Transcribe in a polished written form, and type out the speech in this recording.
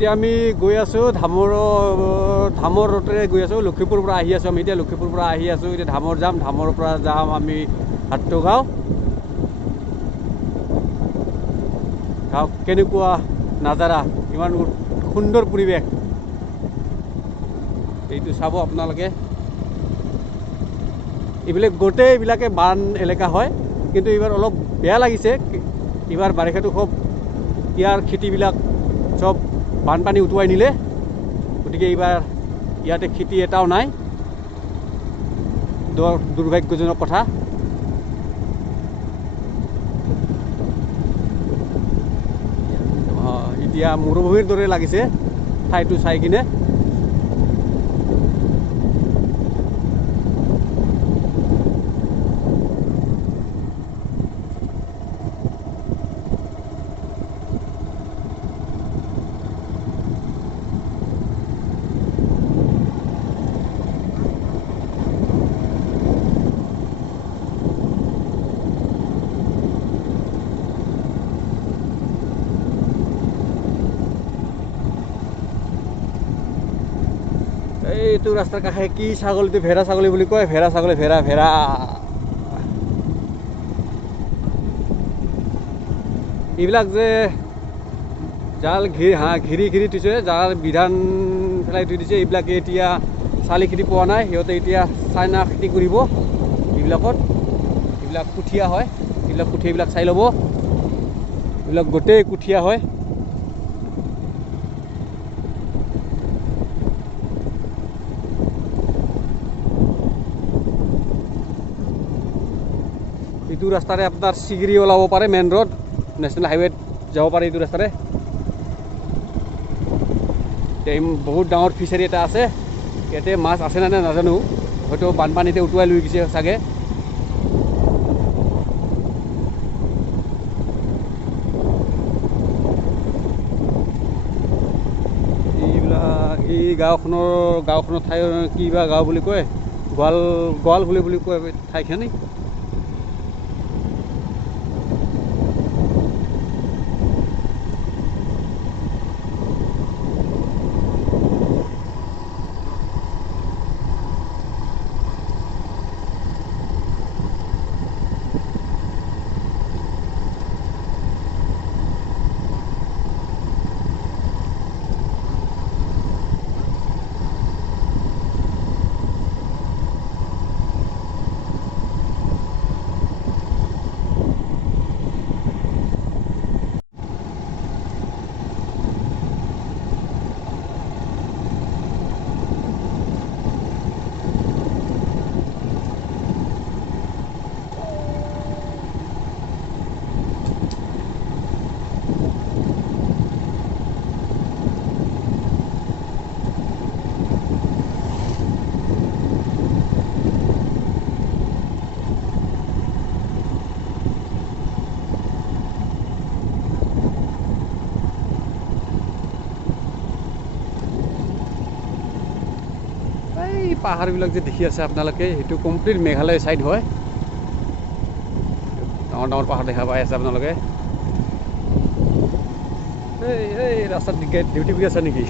এতিয়া আমি গৈ আছোঁ ধামৰ ৰোডেৰে গৈ আছোঁ। লখিমপুৰৰ পৰা আহি আছোঁ আমি এতিয়া লখিমপুৰৰ পৰা আহি আছোঁ। এতিয়া ধামৰ যাম, ধামৰ পৰা যাম আমি হাটগাঁও। গাঁও কেনেকুৱা নাজাৰা, ইমান সুন্দৰ পৰিৱেশ, এইটো চাব আপোনালোকে। এইবিলাক গোটেইবিলাকে বান এলেকা হয়, কিন্তু এইবাৰ অলপ বেয়া লাগিছে। এইবাৰ বাৰিষাটো খুব ইয়াৰ খেতিবিলাক চব বানপানী উটুৱাই নিলে, গতিকে এইবাৰ ইয়াতে খেতি এটাও নাই। দুৰ্ভাগ্যজনক কথা। এতিয়া মৰুভূমিৰ দৰে লাগিছে ঠাইটো চাই কিনে। এইটো ৰাস্তাৰ কাষে কি ছাগলীটো ভেড়া ছাগলী বুলি কয়, ভেড়া ছাগলী, ভেড়া। এইবিলাক যে জাল ঘিৰি থৈছে, জাল বিধান পেলাই থৈ দিছে, এইবিলাকে এতিয়া চালি খেতি পোৱা নাই। সিহঁতে এতিয়া চাইনা খেতি কৰিব। এইবিলাক কুঠীয়া হয়, এইবিলাক কুঠিয়াবিলাক চাই ল'ব, এইবিলাক গোটেই কুঠীয়া হয়। এইটো ৰাস্তাৰে আপোনাৰ চিগিৰি ওলাব পাৰে, মেইন ৰোড নেশ্যনেল হাইৱেত যাব পাৰে এইটো ৰাস্তাৰে। বহুত ডাঙৰ ফিচাৰী এটা আছে, ইয়াতে মাছ আছে নে নাই নাজানো, হয়তো বানপানীতে উটুৱাই লৈ গৈছে চাগে। এই গাঁওখনৰ ঠাই কিবা গাঁও বুলি কয়, গোৱাল বুলি কয় ঠাইখিনি। পাহাৰবিলাক যে দেখি আছে আপোনালোকে, সেইটো কমপ্লিট মেঘালয় ছাইড হয়। ডাঙৰ পাহাৰ দেখা পাই আছে আপোনালোকে। এই ৰাস্তাত ডিউটি কৰি আছে নেকি?